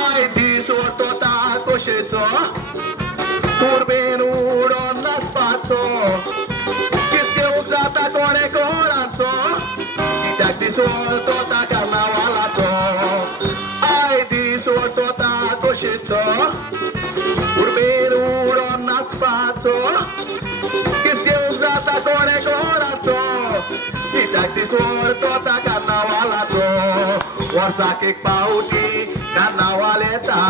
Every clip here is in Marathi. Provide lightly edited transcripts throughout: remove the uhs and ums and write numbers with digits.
Ai disoto ta coșețo Urbenu non spazio Che si usata con il corazzo Ti tac disoto ta carnavalato Ai disoto ta coșețo Urbenu non spazio Che si usata con il corazzo Ti tac disoto ta carnavalato Wasakik pauti carnavaleta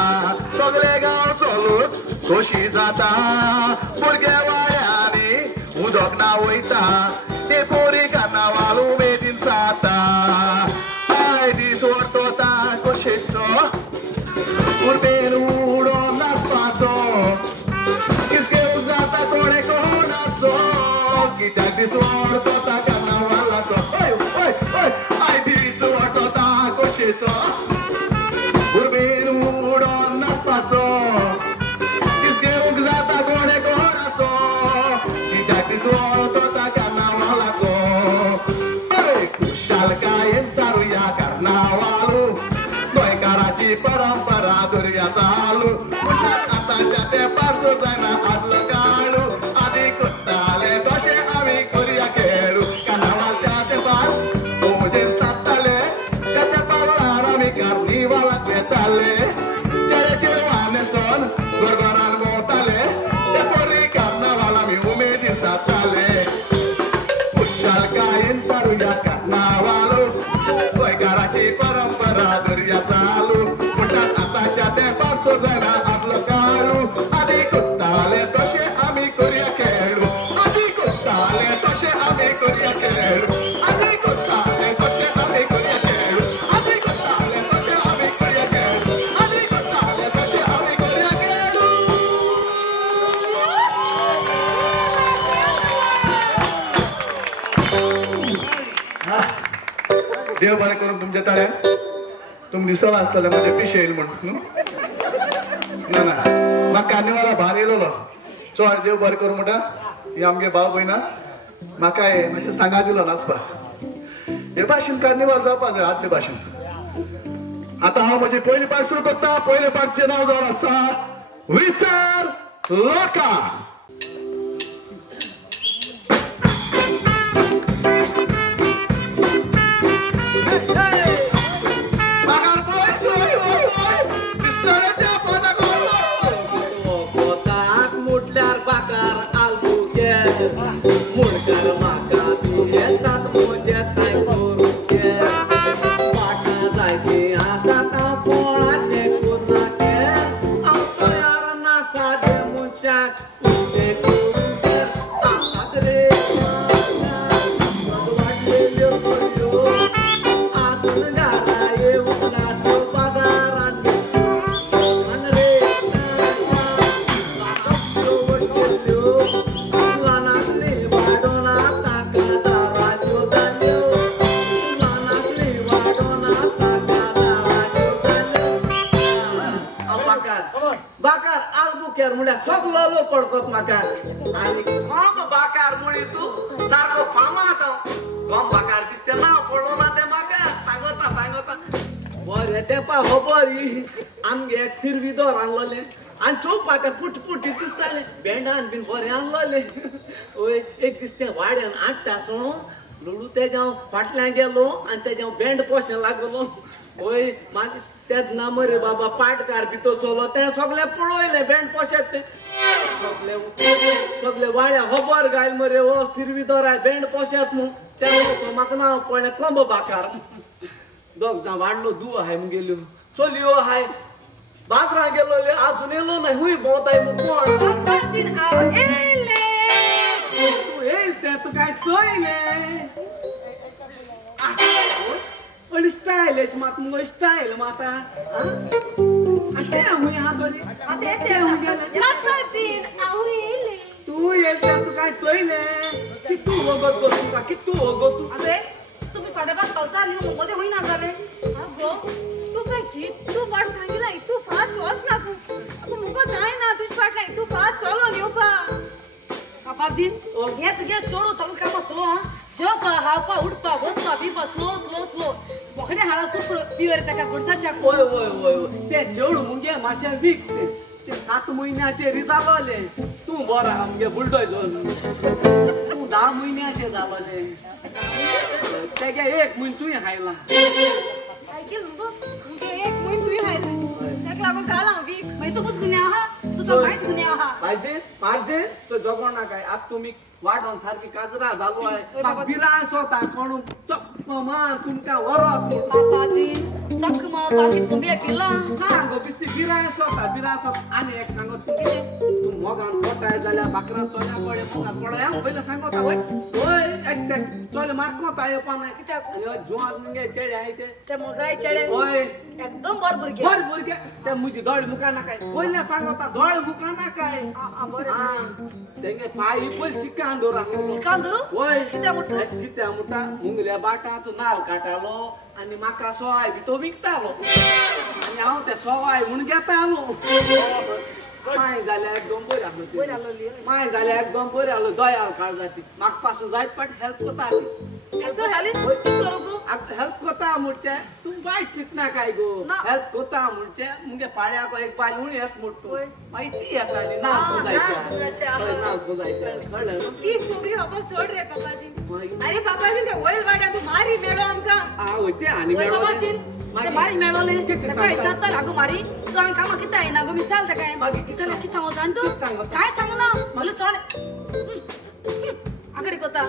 Sogle gaw solut Toshi zata Porque wayani Udok na oita Te puri carnavalu medin sata Ai di sorto ta coșețo Urbenu na spato Che usata con il corazzo Chi tac di sorto ta carnavalato Oi, oi, oi Ai di sorto ta coșețo Urbenu na spato Che usata con il corazzo Chi tac di sorto ta carnavalato Oi, kushal kayen saruya carnavalu Noi karachi parampara durya salu Kushal asaja te parto zaina adlo kalu Adi kuttale doshe ami kuriya keru Carnaval te par Ojen satale Kate palara mi carnival petale Tere chirwane son Gorgoran motale Te pori carnaval mi umedi satale Kushal kayen saruya carnavalu Noi karachi parampara durya salu Kushal asaja te parto zaina adlo kalu Adi kuttale doshe ami kuriya keru Adi kuttale doshe ami kuriya keru Adi kuttale doshe ami kuriya keru Adi kuttale doshe ami kuriya keru Adi kuttale doshe ami kuriya keru देव बरें करून तुमच्या ताळ्यान तुम दिसला आसतले म्हणजे पिशे येईल म्हणून ना ना म्हाका कार्निवाला भार येयलो चड देव बरें करूं म्हणटा ही आमगे भाव भयणा म्हाका मातशें सांगा दिलो नाचपाक हे भाशेन कार्निवाल जावपा जाय आदले भाशेन आतां हांव म्हजी पयली पाट सुरू करता पयले पाटचें नांव जावन आसा विचार लोका पोताक मुटल्यार बाकार आलुगे मुणकार म्हाका बी येतात म्हणजे काय करूगे म्हाका जायती आसात पोळाचे कुर्नाके हांव तयार नासा जे मनशाक उबे करूगे आसात रे वाडलेल्यो बऱ्यो आजून डारा येवंक नाच्यो बाजारांत बाकार आलबुकेर म्हळ्यार सगलो लोक पडकोत म्हाका आनी कोम बाकार म्हळी तूं सारको फामाद कोम बाकार दिसते नांव पडलो ना तें म्हाका सांगता बरें तेंपा खबर ही आमगे एक सिरविदोर आसलोलें आनी चोवपा तें पुटी दिसतालें बँडान बीन बरें आसलोलें ओय एक दीस तें वाड्यान हाडटा सोणू लुडू तेज्या फाटल्यान गेलो आनी तेज्या बँड पोशें लागलो ओय मागीर तेच ना मरे बाबा पाटकार बी तो सोलो ते सगळे पळयले बँड पोशेत ते सगळे वाड्या खबर गायल मरे हो सिरविदोराय बँड पोशेत न्हू ते म्हाका नांव पळय कोंब बाकार दोग जाण वाडलो दू आहाय मुगेल्यो चलयो आहाय बाजरा गेलोले आजून येलो नाही हुंय भोंवताय कोण तू येल ते तू काय चोयले पण स्टाईल आहे मात मुगो स्टाईल माता आता हुंय हा दोली आता हुंय गेले तू येल ते तू काय चोयले की तू वगत बसू का की तू वगत तू अरे तुम्ही फटाफट कळता आली मध्ये होईना झाले अगो तू काय की तू वाट सांगितला तू फास्ट वच ना तू मुको जाय ना तुझ फाटला तू फास्ट चलो नेवपा कापा दिन ये तुझे छोड़ो सब काम स्लो हां जो हापा उठपा वचपा बिवपा स्लो बोकडे हाडा सूप पिवर ताका गुडसाच्या होय होय होय होय. ते जेवढ मुंगे माश्या विकते ते 7 महिन्याचे रिजावले तू बरा आमगे बुलडोजर तू 10 महिन्याचे जावले तेगे 1 महिन तू हायला काय केलं मुगे एक महिन तुही हाय त्याक लागून झाला वीक माहिती तू गुन्हे आहा तुझा माहित गुन्हे आहा पाहिजे तो जगोना काय आज तुम्ही वाटून सारखी काजरा झालो आहे ओय बाबा. विरास होता कोण चक्क मान तुमका वरत बाबाजी चक्क मला बाकी कोंबिया केला ना गो बिस्ती विरास होता आणि एक सांगत तू मोगान कोटाय झाल्या बाकरा चोल्या पडे मोगा पडया पहिले सांगत होय होय चोले मारको ताय पण कित्याक? आणि जुआन मुंगे चेडे आहे ते मुलगाय चेडे होय एकदम बरोबर गे बर बुरगे ते मुजी दळ मुका ना काय पहिले सांगत दळ मुका ना काय बरे तेंगे पायी पल चिक्का अंदोरा चिकांदरू होय कित्या मुट्टू कित्या मुठा मुंगल्या बाटा तू नाल काटालो आणि माका सोवाय बी तो विकतालो आणि हांव त्या सोवाय म्हणून घेतालो माय जाल्या एकदम बरी वयर आलो आलोली माय जाल्या एकदम बरी आलो दयाल काळ जाती माग पासून जायत पण हेल्प कोता असं झाले कित करू गो हेल्प कोता मुडचे तू बायट चितना काय गो ना. हेल्प कोता मुडचे मुगे पाड्या को एक बाय उणी येत मुडतो होय. माहिती येताली ना हा, बुजायच्या नाव बुजायच्या. नाव बुजायच्या कळलं ना? ती सगळी हबो सोड रे पापाजी मागीर? अरे पापाजी ते वयल वाड्या तू मारी मेळो आमका आ होते आणि वय मेळो बाबा दे. तीन ते मागीर? मारी मेळवले किती ते सांगता? पैसा तर लागू मारी तू आम्ही कामा किती आहे ना गो मी चालतं काय मागीर? इथं नक्की सांगू जाणतो किती सांगता? काय सांगू ना मला सोड आकडे कोता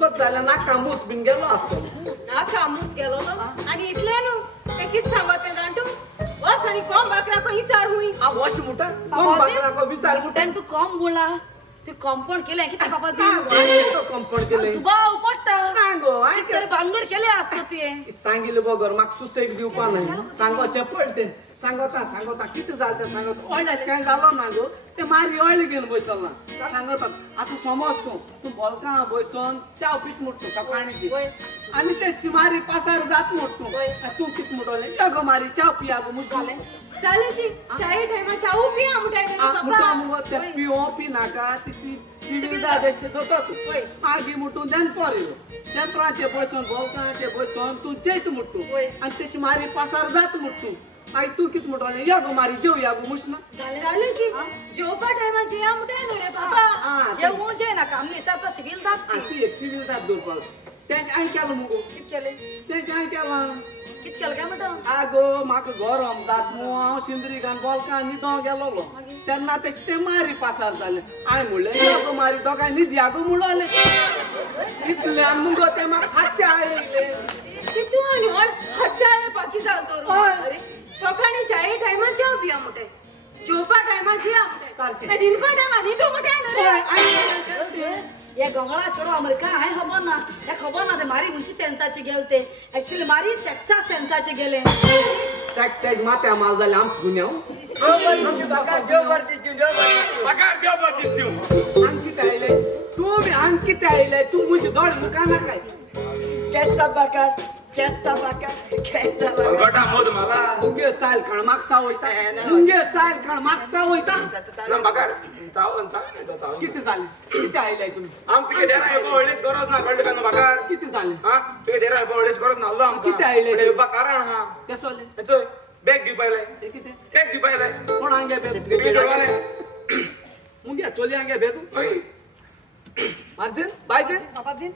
कत झालं नाका मूस बिन गेलो असतो ना कामूस गेलो ना आणि इथले नु ते कित सांगत ते जाणटू बस आणि कोण बाकरा को इचार हुई आ वॉश मुठा बाबा कोण ते- बाकरा को विचार मुठा त्यान तू कॉम बोला ते कॉम्पाउंड केलंय किती बाबाजी कंपाऊंड केले तू बा उपटता सांगो किती भानगड केले असतो ते सांगितले बगर माग सुसाईड दिवपा नाही सांगोचे पडते सांगोता किती झालते सांगत ओळ्याश काय झालं ना गो ते मारी ओळी घेऊन बसला सांगतात आता समज तू बोलका बसून चाव पीत मुटतो सकाळी होय. आणि ते मारी पासार जात मुटतो होय. तू कित मुटवले या गो मारी चाव पिया गो झाले मुसले चालेची चाय ठेमा चाऊ पिया मुठाय दे मुठा पापा मुग ते होय. पिओ पी नाका तिसी सिविल सिविल देश होता तू होय. आगी मुटून देन पोरिलो तेंपराचे बसून बोलकाचे बसून तू चैत मुटतो होय. आणि तशी मारी पासार जात मुटतो आई तू कित मुटवले या गो मारी जेव या गो मुसना झाले चालेची हा? जोपा टायमा जिया मुठाय नो रे पापा आ जे मुझे ना कामले तर सिव्हिल दात ती एक सिविल दात दूर ते काय केलं मुगो कित केले ते काय केलं कित केलं काय म्हणतो आगो म्हाका घर अमदात मु हांव सिंदरी घान बोलका न्हिदो गेलोलो मागीर? तेन्ना तेश ते मारी पासार जाले हांवें म्हणलें या गो मारी दोगांय न्हिदया गो म्हणले इतल्यान मुगो ते म्हाका हातचे आयले ती तू आणि और हच्चा आहे बाकी चालतो रो होय. अरे सकाळी चाय टायमा चाव पिया मुठाय जोपा टायमा जिया सारखे. मुठाय दिनपा टायमा नी तो मुठाय नो रे ये गंगळा छोडो अमेरिका आहे खबर ना या खबर ना ते मारी उंची सेन्साचे गेले ते ऍक्च्युअली मारी सेक्सा सेन्साचे गेले टॅक्स टॅग मात्या माल जाले आमच गुन्यांव अंकित आयले तू बी अंकित आयले तू मुझे दौड मुकाना काय कैसा बाकार कैसा गटा मोद मला मुंगे चाल खण मागचा होईता मुंगे चाल खण मागचा होईता बघा चावलं चांगलं नाही चावलं किती झाले किती आयले तुम्ही आमचं काही डेरा आहे ओळीस गरज ना कळलं का ना बघा किती झाले हा तुझे डेरा आहे ओळीस गरज ना आलो आमका किती आयले? पुढे उभा कारण हा कसं आले याचोय बॅग घेऊ पाहिलाय ते किती बॅग घेऊ पाहिलाय कोण अंगे बेग तुम्ही जोडवाले मुंगे चोली अंगे बेग होय मार्जिन बायजिन बाबा दिन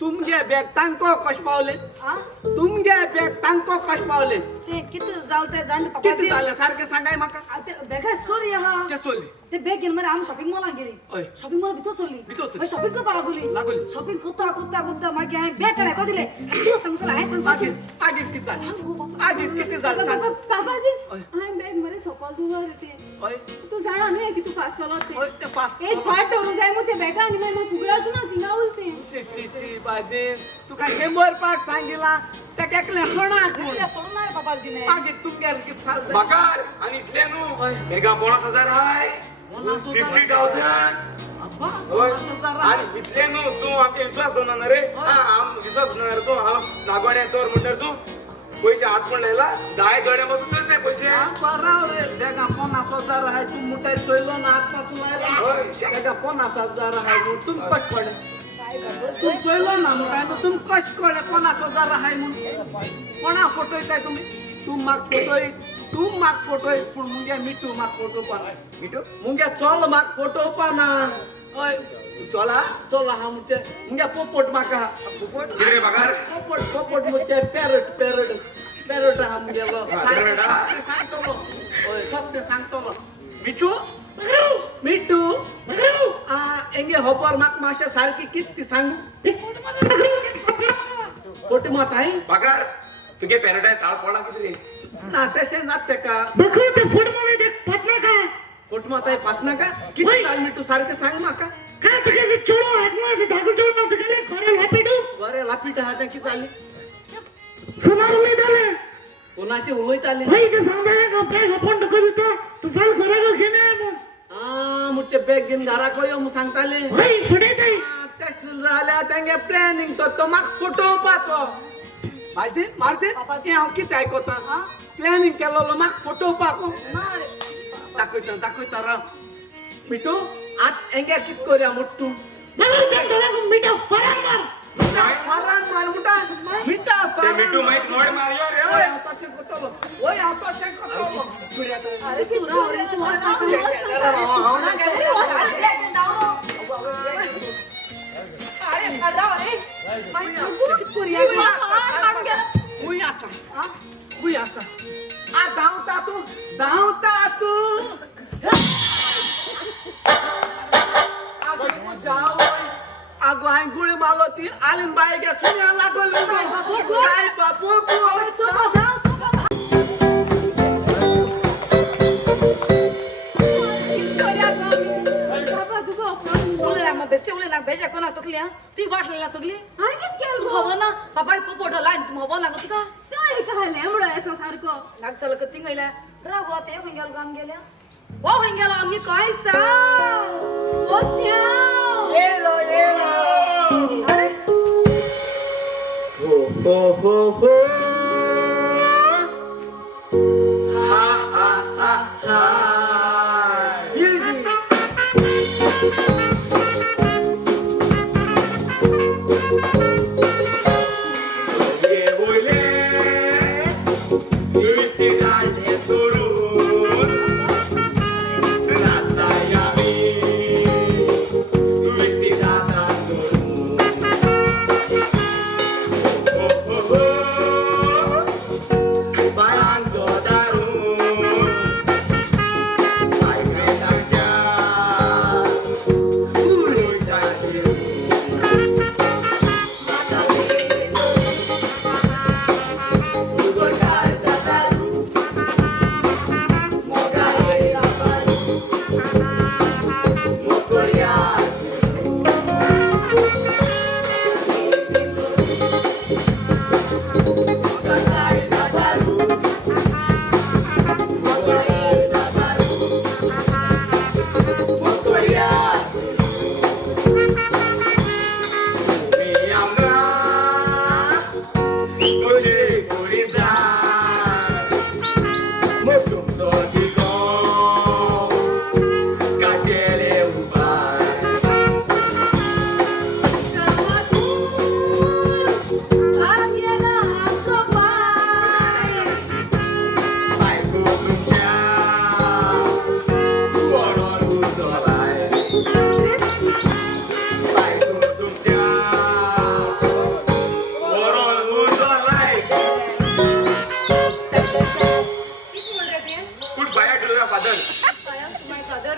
तुमगे बेग तांको कश पावले हा तुमगे बेग तांको कश पावले ते किती जाऊ ते दंड बाबा किती दिन झाले सारखे सांगाय माका ते बेगा स्टोरी हा कसोली ते बेग घेऊन मरे आम शॉपिंग मॉल गेली ओय शॉपिंग मॉल भितर चलली भितर चलली. शॉपिंग करपा लागली लागली. शॉपिंग कोत्ता मागे हांवें बेग काडे को दिले तू सांगू चला हांवें सांगपाचें आगीर आगीर किती झाले आगीर किती झाले सांग पापाजी ओय. हाय बॅग मरे सोपाल दूर रे ओय तू जाणा नाही की तू फास्ट ओय चलत ते पास तेच फाट धरून जाय मग ते बॅगा आणि मग फुगडाच ना तिंगा उलते शी बाजीन तुका 100 पाठ सांगिला त्या केकल्या सोनाक म्हूण सोडणार बाबा दिने आगीर तुमगे किती चालते बकार आणि इथले नु होय. बेगा 50,000 हाय 50,000 अब्बा होय 50,000 आणि इथले नु तू आमचे विश्वास दोनणार रे हा आम विश्वास दोनणार तू हा लागवण्या चोर म्हणणार तू पैसे हात पण लायला 10 जोड्या बसून नाही पैसे बराव रे बेगा 50,000 आहे तू मुठाई चोयलो ना आत पासून होय. बेगा 50,000 आहे तुम कश पडले तू चोयलो ना मुखाय तुम कश कळ्ळे कोणाचो जरा हाय म्हणून कोणा फोटोयताय तुम्ही तू माग फोटोय पूण मुगे मिठू माग फोटो पाना मिठू मुगे चोल माग फोटो पाना ओय चोला हा मुगे पोपट म्हाका कितें रे बाकार पोपट मुगे पॅरट हा मुगेलो सांगतलो ओय सत्य सांगतलो मिठू एंगे होपर म्हाका मातशें सारकी कित सांगू फोटो मात हाय बाकार तुगे पॅराडायज ताळ पडला कितें रे ना तशें जात तेका फोटो मात हाय पातना का किती जाल मिठू सारकें सांग म्हाका बरें लापीट आहा तें कितें जालें कोणाचे उलयताले मुझे बॅग घेवन घराक यो म्हूण सांगताले तशें जाल्यार तेंगे प्लॅनिंग तो म्हाका फोटोवपाचो मारते हांव कितें आयकोता प्लॅनिंग केलोलो म्हाका फोटोवपाक दाखयता राव मिठू आत एंगे कित करया मुट्टू फरांग मार मुटा मिठा ते मिठू माहीत मोड मारयो रे ओय हांव तशें करतलो अरे तू राव रे तू खुंय आसा आ धांवता तू आगो हांवें गुळी मारलो ती आलीन बायगे सुण्या लागल काय बापू बेसी उलयनाक बेजा कोणा तकली हा तुही वाट लागला सगली तू खबर ना बाबा पोटो लायन तू खबर ना गो तुका सारको लागचल कती गयला राव गो ते खंय गेलो गाम गेल्या ओ खंय गेलो आमगे काय सांग येलो अरे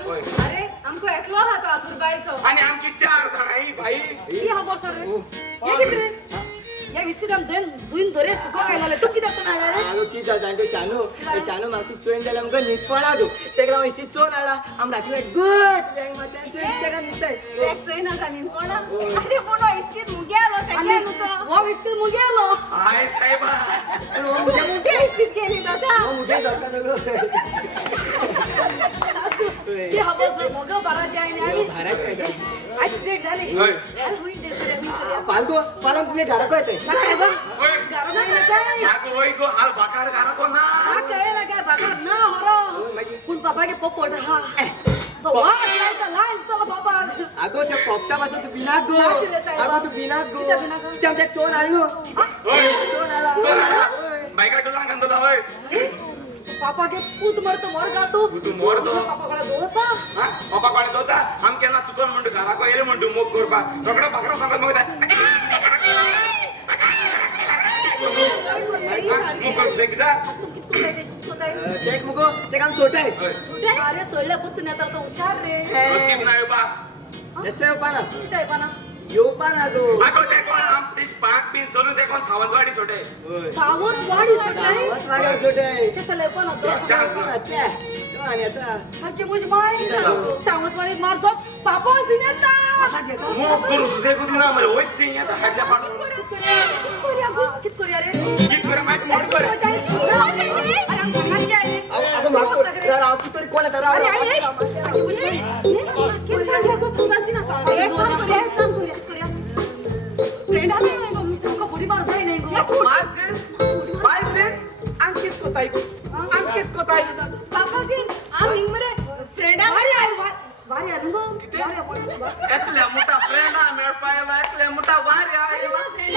हो अरे आमको एकलो हा तो आकुरबाईचो आणि आमची 4 जण आहे भाई की खबर सर रे या किती रे या विसिराम दोन दोरे सुको गेलाले तू किती पण आला रे आगो की जाणटो शानू म्हाका तू चोयन जाल्यार आमकां न्हीद पडा तू तेका लागून इस्ती चोन हाडला आम रातले गुड बँक मात्यान सुशेगाद न्हिदताय एक चोयना जाणीन कोण अरे कोण इस्तीत मुगेलो ते गेलो तो वो विसिर मुगेलो हाय साहेबा मुगे इस्तीत गेली दादा मुगे जाता न्हू की खबर सर मोगो बारा जायने आनी भारत काय जाय ऍक्सिडेंट झाली होय. अरे होईन दे फाल्गो फालां तुगे घरा को येते साहेबा होय. गारा नाही ना काय नाको होय गो हाल बाकार गारा को ना ना काय लगा बाबा ना हरो मागी पण बाबा के पोपट हा तो वाट लायता लाइन तो बाबा आगो आगो त्या पोपटा पासून तू बिनाक गो आगो तू बिनाक गो कित्याक भिनाक गो? कित्याक आमच्या चोर हाडलो होय. चोर हाडला चल, होय. बायका तुला कांदोला होय पापा के पूत मरतो मोर गातो तू मोर तो पापा कडे दोता हा पप्पा कोण दोता आम केन्ना चुकून म्हणतो घरा को येले म्हणतो मोग करपा रोकडो भाकरो सांगत मग मोग करते कित्याक तू कितको काय ते कोताय देख मुगो ते काम सोटाय अरे सोडल्या पुत नेता तो हुशार रे नसीब नाही बा एसे पाना किताय पाना येवपा ना गो आगो ते कोण आम दिस पाक बीन सोडून ते कोण सावंतवाडी सोडे होय सावंतवाडी सोडलाय वाटवाड्या सोटाय ते सले पण होतो चान्स ना अच्छा तो आणि आता हजे मुझ माय सावंतवाडी मार जो पापा दिनेता मोग करू सुसे को दिना मला होय ते आता हाडल्या पाड कित करूया रे कित करे मॅच मोड कर अरे हम सांगत काय रे अगं मागतो जरा आव तू तरी कोण आहे जरा अरे अरे कित सांगया गो पुराची ना एक काम करूया फ्रेंड आम्ही नाही गो मी सांगू पुरी मार भाई नाही गो पायसे अंकित कोताई अंकित कोताई पापाजी आम हिंगमरे फ्रेंड वारे आलो गो एकल्या मोठा फ्रेंड मेळ पायला एकल्या मोठा वार आयला फ्रेंड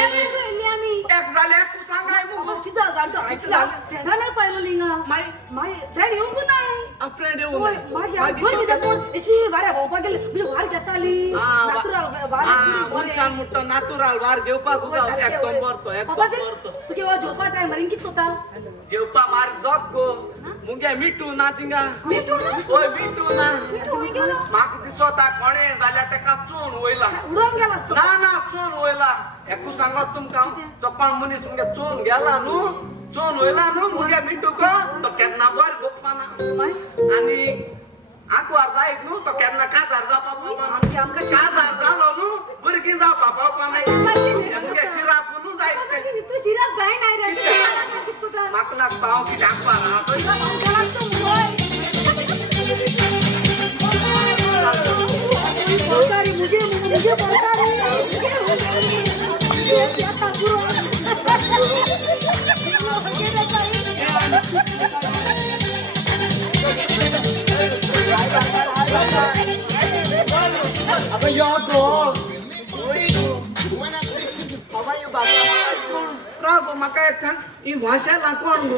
आम्ही एक झाले तू सांगाय मुगो किती जाणतो फ्रेंडा नाही पाहिलं लिंगा माय माय फ्रेंड येऊ पण नाही आ फ्रेंड येऊ ओय मागे गोल मी जातो एशी वारे भाऊ गेले मी वार घेताली नॅचरल वार मुनशान मुट्टो नॅचरल वार घेवपाक उगा एकदम बरतो एकदम बरतो तू केव्हा झोपा टाइम मरिंग कित होता जेवपा मार जॉक गो मुंगे मिठू ना तिंगा मिठू ना? ओय मिठू ना मिठू होई गेलो माक दिसोता कोणे जाल्या तेका चोन वयला उडून गेला असतो ना ना चोन वयला एकू सांगत तुमका तो कोण मनीस मुंगे चोन गेला न्हू चोन वयला न्हू मुंगे मिठू को तो केन्ना बर गोपना माय आणि आंकवार जायत न्हू तो केन्ना काजार जावपा बाबा आमका काजार जालो न्हू भुरगीं जावपा बाबा नाही मुंगे शिराप न्हू जायत तू शिराप गाय नाही रे म्हाका लागता हांव कितें आंकपा ना मुझे बोलता अगं यो गो हवा यू बाबा राव म्हाका एक सांग ही भाशेला कोण गो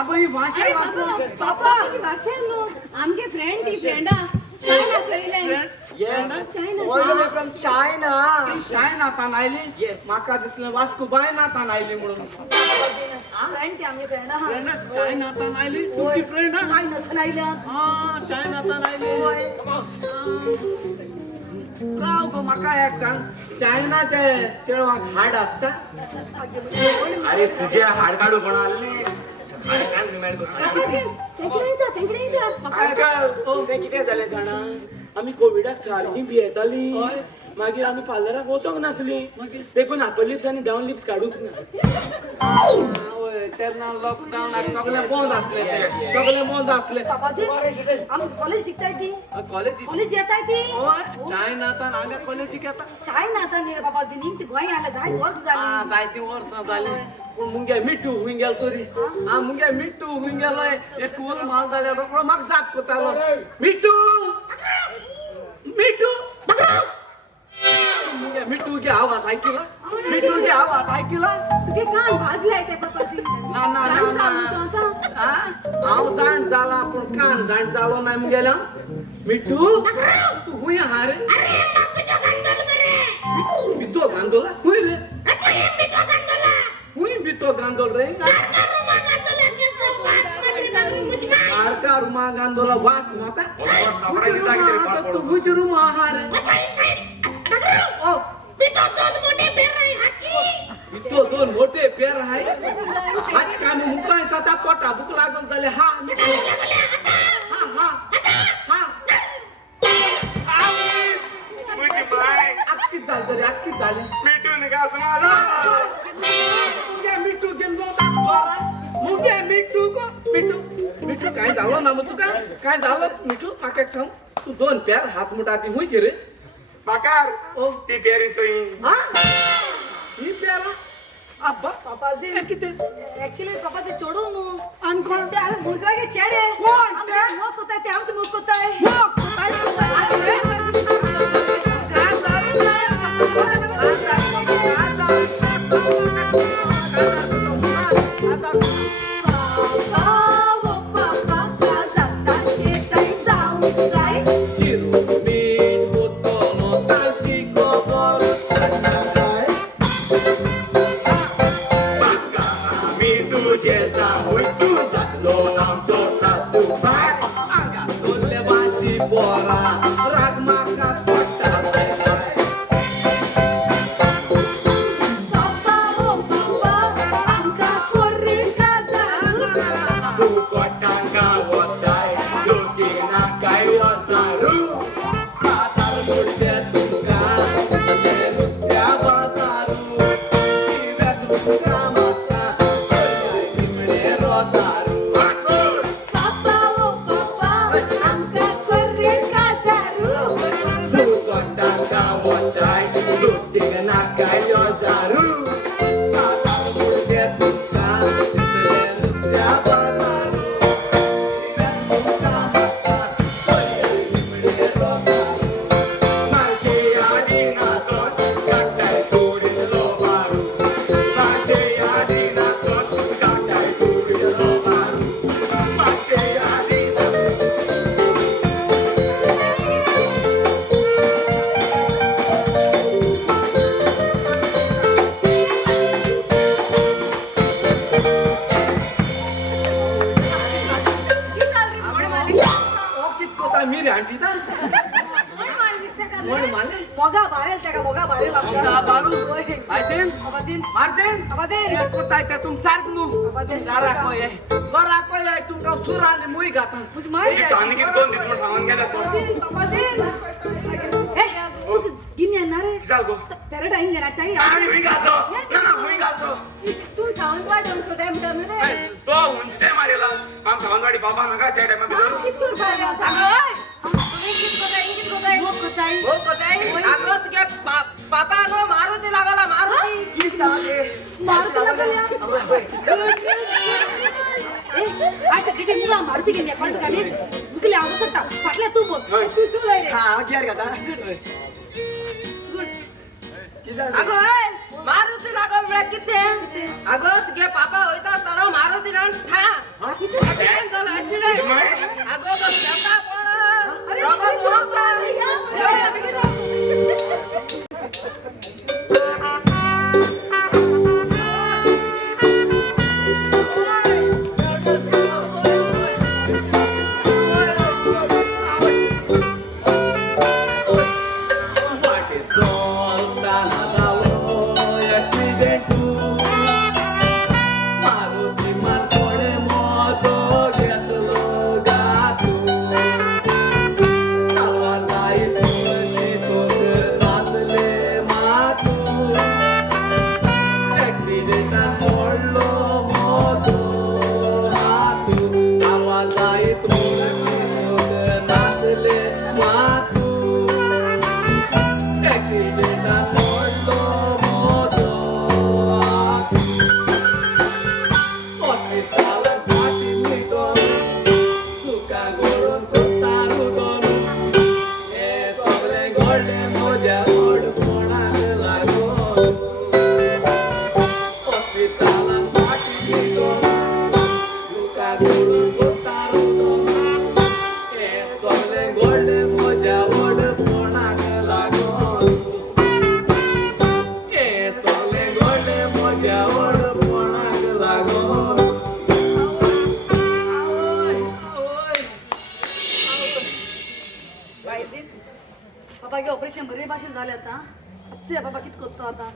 अगो ही भाशेला कोण पापा भाषा नो आमगे फ्रेंड ती फ्रेंडा China थैलँड Yes. China. All the way from China. ती चायनातान आयली Yes. म्हाका दिसलें वास्को बायनातान आयली म्हणून फ्रेंड की आमगे फ्रेंड हा फ्रेंड चायनातान आयली तुमची फ्रेंड चायना थनायल्या हा चायनातान आयली होय राव गो म्हाका एक सांग चायनाचे चेडवाक हाड आसता अरे सुजे हाड काढू कोण आले हाड काढ मेळ पापाजी तेकडे जा अंकल ते कितें जालें जाणा आमी कोविडाक सारकी भियेताली मागीर आमी पार्लराक वचोंक नासली देखून अपर लिप्स आनी डावन लिप्स काडूंक ना आवय तेन्ना लॉकडावनाक सगळें बंद आसलें तें सगळें बंद आसलें पापाजी आम कॉलेज शिकताय ती कॉलेज कॉलेज येताय ती चायनातान हांगा कॉलेजीक येता चायना आता नी रे बाबा ती निमती गोंय आल्या जाय वर्ष आ, झाली जायती वर्सां जाली पूण मुंगे मिठू हुंय गेल तरी आ मुंगे मिठू हुंय गेलोय एक कूल माल जाल्यार रोखडो म्हाका जाप कोतालो मिठू मिठू मुंगे मिठू गे आवाज ऐकला मिठू गे आवाज ऐकला तुगे कान भाजलाय ते पापाजी ना ना ना ना हांव जाण जाला पूण कान जाण जालो नाय मुगेलो मिठू तू हुंय आहा रे भितो गांदोला हुंय रे हुंय भितो गांदोल रे आडका रुमा गांदोला वास माता तू हुंय रुमा आहा रे ओ भितो दोन मोठे पेर हाय आज कामी मुकाय जाता पोटा भूक लागून जाले हा हा हा हा मुझी माय आक्कीच झालं रे आक्कीच झाले मिठून घास मला मुगे मिठू घेऊन जोरात मुगे मिठू को मिठू मिठू काय झालं ना मग तुका काय झालं मिठू म्हाका सांग तू दोन पेर हात मुठा ती हुंयची रे बाकार ओ ती पेरीचो हा ही पेरा अब्बा पापाजी हे किती ऍक्च्युअली पापाजी चोडू नु आणि कोण ते आम्ही मुलगागे चेडे कोण? आमचे मोक होताय ते आमचे मोक होताय मग, काय? तुरी आणटी तर कोण माल दिसते का कोण मारले मोगा बारेल त्या मोगा बारेल मोगा बारू आयतेन अबादीन मारतेन अबादीन एक कोताय ते तुम सारक नु अबादीन राखो ये राखो ये तुमका सुर आणि मुई गाता मुझ मार चांदी किती कोण दित सांगून गेला अबादीन ए तू गिन येणार रे चाल गो पेरड आईन गेला ताई आणि हुई गाचो ना हुई गाचो तू ठाऊन वाटून सोडे म्हणून रे तो हुंच टाइम मारेला आम सावंतवाडी बाबा नका त्या टाइम भितर किती कर पाहिजे आता तुम्ही किती कोताई वो कोताई हो कोताई अगं तुझे पापा गो मारुती लागला मारुती की सागे मारुती लागल्या ए आता तिथे मुला मारुती गेली पण गाडी मुकले आवसटा फाटल्या तू बस तू चल रे हा घ्यार गाता गुड की झालं अगं ओय, मारुती लागल वेळ किती अगं तुझे पापा होईत असताना मारुती रान ठा ऍक्सिडेंट झाला ऍक्सिडेंट अगं तो शेता पण अरे रगत वाहता. एवढ्या बिगीनं. बाबागे ऑपरेशन बरे भाषेत झाले आता ते बाबा कित करतो आता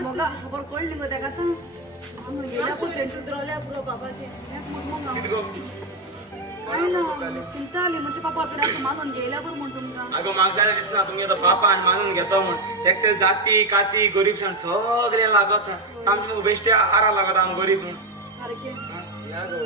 मग खबर कळली गो त्या आता म्हणून गेल्या पुढे सुधरवल्या पुरो बाबाचे मग किती गो काय ना चिंता आली म्हणजे पापा आता आता मानून गेल्या बरं म्हणतो तुमका अगं मागसायला दिसना तुम्ही आता बापा आणि मानून घेता म्हण त्या जाती काती गरीब सण सगळे लागत आमची मग बेस्ट आरा लागत आम गरीब म्हणून सारखे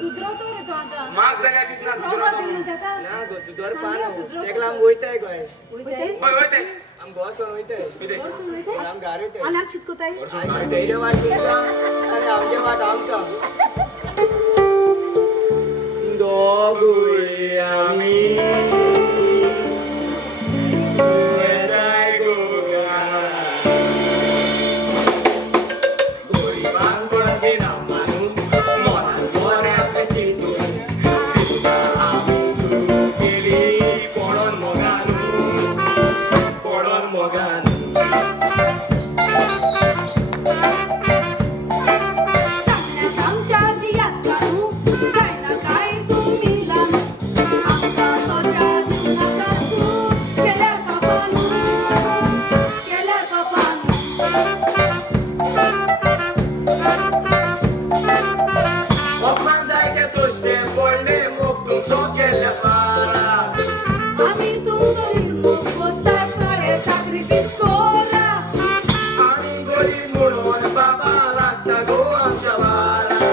सुधरवतो रे तो आता माग जागा दिसना सुधरवतो म्हणून. ना गो सुधर पानो एकला आम होईताय गोय होय होय ते आम गोसन होईताय होय ते आम गार होईताय आणि आमची कोताई आणि तेजे वाट तुमका आणि आमचे वाट आमका दोघुई आम्ही येराय गोगा गोरिबान पडते ना मानून मनात गोऱ्याचे चितून चिंता आम्ही सुरू केली पडोन मोगानू आमच्या दियात काढू जायना काय तुम्ही लावू आमचा सोच्या नका तू केल्या पापानू अपमान जायचे सोशे पडले मोग तुमचो केल्या पारा आम्ही तुमचो मोकोता साडे साखरी पिसोरा आणि गरीब म्हणून बाबा लागता गो आमच्या वारा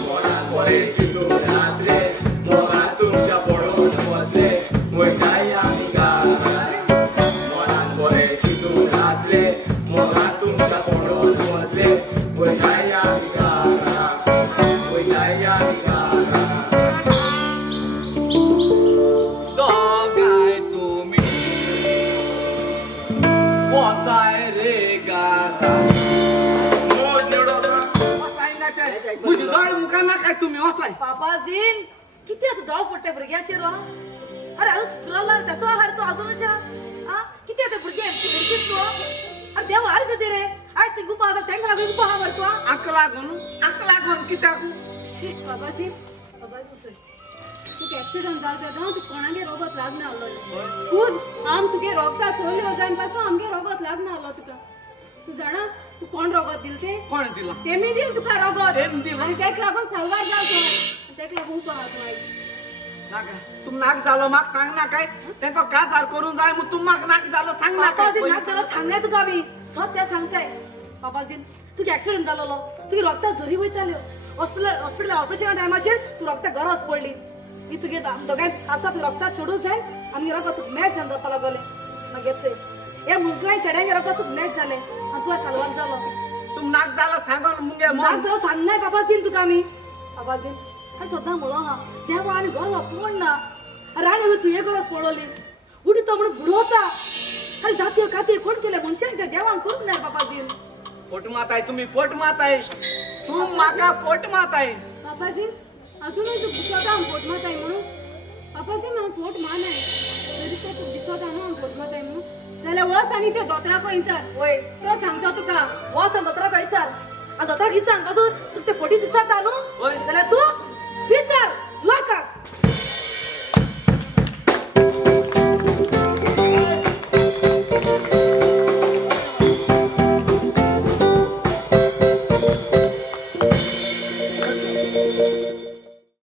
मोडात बरे चितून असले मोगात तुमच्या पडून बसले वैताय आम्ही गारा मोडात बरे चितून असले मोगात तुमच्या पडून बसले वैताय आम्ही गारा वैताय आम्ही गारा दोघाय तुम्ही वसाय रे गारा मोज निवडो ना. तुझी गाड मुका ना काय तुम्ही वसाय पापाजीन किती आता दळ पडते भुरग्याचे रो अरे अजून सुधरला त्याचा आहार तो अजूनच्या हा किती आता भुरगे भेटशील तो अरे देव आल कधी रे आज ते गुपा आता त्यांना लागून गुपा हा भरतो अकला घेऊन कित्याक शी बाबाजी तुका ऍक्सिडेंट जाता जावन तू कोणागे रोगत लागना आलो खुद आम तुगे रोगता चोरले वजान पासून आमगे रोगत लागना आलो तुका तू जाणा तू कोण रोगत दिल ते कोण दिला तेमी दिल तुका रोगत तेम दिला? आणि तेक लागून सालवार जाव तू तेक लागून पाहा आई नाका तुम नाक झालो म्हाका सांग ना काय तेंका काजार करून जाय मग तुम म्हाका नाक झालो सांग ना काय पापाजीन नाक जालो सांगनाय तुका आमी सत्य सांगताय पापाजीन तुका ऍक्सिडेंट जालोलो तुगे रक्ता झरी वयताल्यो हॉस्पिटल ऑपरेशन टायमाचेर तू रक्ता गरज पडली ही तुगे दोगांय आसा तू रक्ता चडूच जाय आमगे रगत तुका मॅच जावन जावपा लागले मागेरचे हे मुलगाय चेड्यांगे रगत तुका मॅच जाले आनी तुका सालवार जालो तुम नाक झालो सांगून मुगे नाक जालो सांगनाय पापाजीन तुका आमी पापाजीन हांव सद्दां म्हणलो हा देवा आनी घर वापरून ना राणी हय सुये गरज पडलोली उडी तो म्हणून बुडवता अरे जाती खाती कोण केले मनशांक ते देवान करूंक ना पापाजीन फोट माताय तुम्ही फोट माताय तू म्हाका फोट माताय पापाजी अजूनही तू दिसत आम पोट मात आहे म्हणून पापाजी हांव पोट मान आहे तरी ते तू दिसत आहा हांव पोट मात आहे म्हणून जाल्यार वच आनी त्यो दोतराक विचार वय तो सांगता तुका हो सांग दोतराक विचार आणि दोतराक विचार पासून तुका ते फोटी दिसता न्हू वय. जाल्यार तू विचार